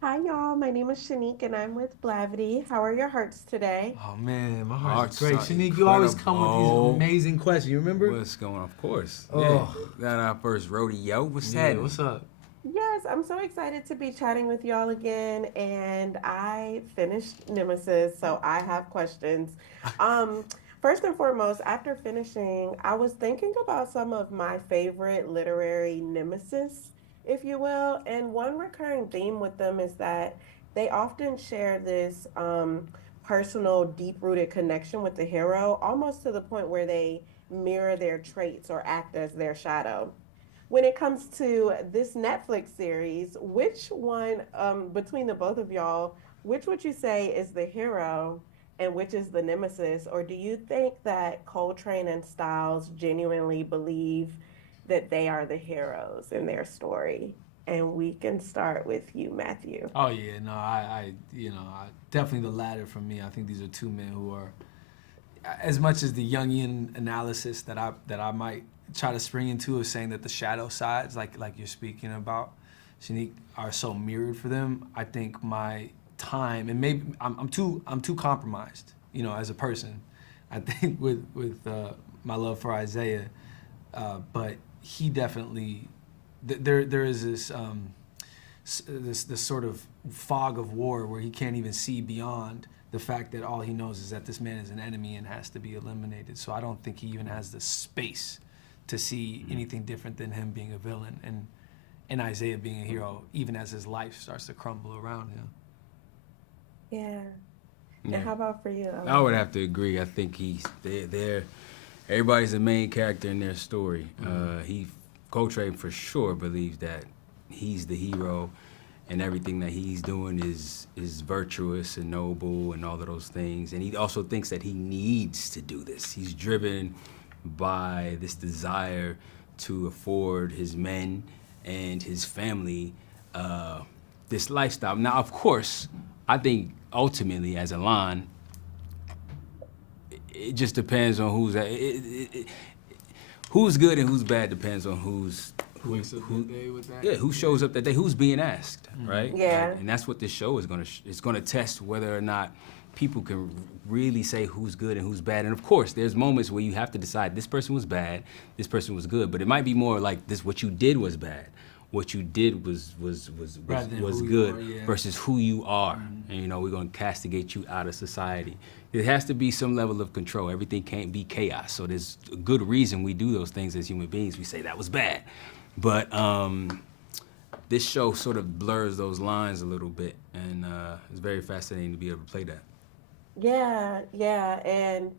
Hi, y'all. My name is Shanique and I'm with Blavity. How are your hearts today? Oh man, my heart's Hearts great. are Shanique, you always come with these incredible. amazing questions. You remember? What's going on? Of course. Yeah. Oh, Got our first rodeo. What's yeah. happening? What's up? Yes, I'm so excited to be chatting with y'all again. And I finished Nemesis, so I have questions. Um, First and foremost, after finishing, I was thinking about some of my favorite literary nemesis, if you will. And one recurring theme with them is that they often share this personal, deep-rooted connection with the hero, almost to the point where they mirror their traits or act as their shadow. When it comes to this Netflix series, which one, between the both of y'all, which would you say is the hero and which is the nemesis? Or do you think that Coltrane and Stiles genuinely believe that they are the heroes in their story? And we can start with you, Matthew. Oh yeah, no, definitely the latter for me. I think these are two men who are, as much as the Jungian analysis that I might try to spring into, is saying that the shadow sides, like you're speaking about, Shanique, are so mirrored for them. I think my time, and maybe I'm too compromised, as a person. I think with my love for Isaiah, but he definitely there is this sort of fog of war where he can't even see beyond the fact that all he knows is that this man is an enemy and has to be eliminated. So I don't think he even has the space to see anything different than him being a villain and Isaiah being a hero, even as his life starts to crumble around him. Yeah. And Yeah. how about for you, I would Owen? have to agree. I think they're everybody's the main character in their story. Coltrane for sure believes that he's the hero, and everything that he's doing is virtuous and noble and all of those things. And he also thinks that he needs to do this. He's driven by this desire to afford his men and his family this lifestyle. Now, of course, I think ultimately, as Y'lan, it just depends on who's good and who's bad. Depends on Who wakes up that day with that? yeah, who shows up that day, who's being asked, right? Yeah. And that's what this show is it's gonna test whether or not people can really say who's good and who's bad. And of course, there's moments where you have to decide this person was bad, this person was good. But it might be more like this: what you did was bad, what you did Rather than was who you good are, yeah. versus who you are. And we're gonna castigate you out of society. There has to be some level of control. Everything can't be chaos. So there's a good reason we do those things as human beings. We say that was bad. But this show sort of blurs those lines a little bit, and it's very fascinating to be able to play that. Yeah, yeah. And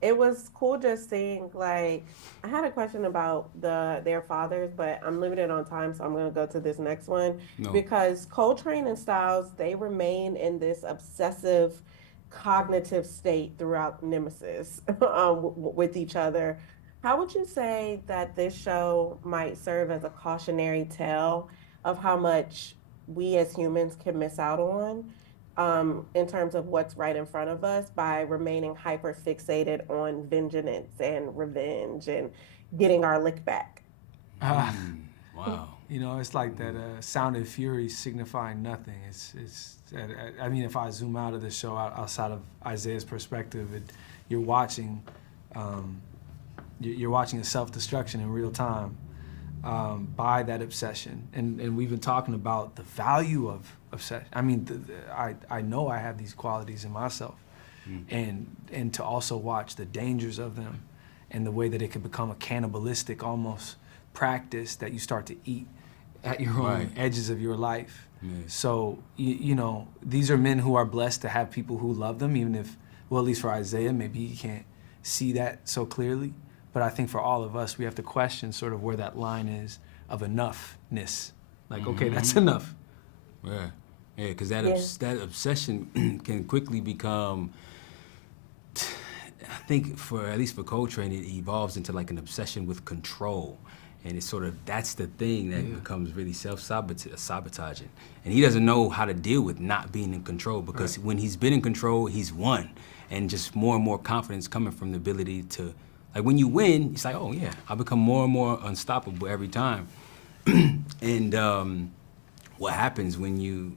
it was cool just seeing like I had a question about their fathers, but I'm limited on time, so I'm gonna go to this next one No. because Coltrane and Styles, they remain in this obsessive cognitive state throughout Nemesis with each other. How would you say that this show might serve as a cautionary tale of how much we as humans can miss out on? In terms of what's right in front of us by remaining hyper fixated on vengeance and revenge and getting our lick back. Uh, Wow. it's like that sound and fury signifying nothing. I mean, if I zoom out of the show outside of Isaiah's perspective, you're watching, um, you're watching a self-destruction in real time by that obsession. And we've been talking about the value of obsession. I mean, I know I have these qualities in myself, and to also watch the dangers of them, and the way that it could become a cannibalistic almost practice that you start to eat at your own Right. edges of your life. Yeah. So these are men who are blessed to have people who love them, even if, well, at least for Isaiah, maybe he can't see that so clearly. But I think for all of us, we have to question sort of where that line is of enoughness. Like, okay, that's enough. Yeah. Yeah, because Yeah. that obsession can quickly become. I think at least for Coltrane, it evolves into like an obsession with control. And it's sort of, that's the thing that becomes really self-sabotaging. And he doesn't know how to deal with not being in control, because when he's been in control, he's won. And just more and more confidence coming from the ability to, like when you win, it's like, oh yeah, I become more and more unstoppable every time. And what happens when you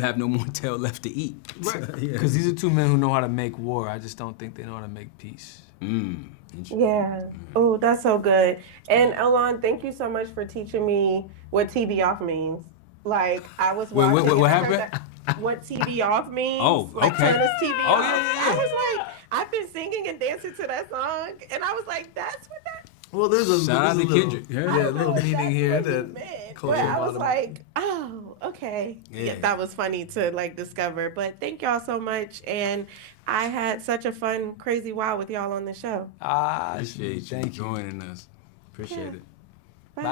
have no more tail left to eat. Right. Yeah. Because these are two men who know how to make war. I just don't think they know how to make peace. Yeah. Oh, that's so good. And Elon, thank you so much for teaching me what TV off means. Like I was Wait, watching what and I heard happened? that what TV off means. Oh, Like okay. turn this TV Oh, off. yeah. I was like, I've been singing and dancing to that song, and I was like, that's what that. Well, there's a Shout out to little, Kendrick. yeah, I a don't know little if meaning that's here what he that meant, but Coltrane I was Wilder. like, oh, okay. Yeah, that was funny to like discover. But thank y'all so much, and I had such a fun, crazy while with y'all on the show. Ah, Appreciate you thank you. joining us. Appreciate Yeah. it.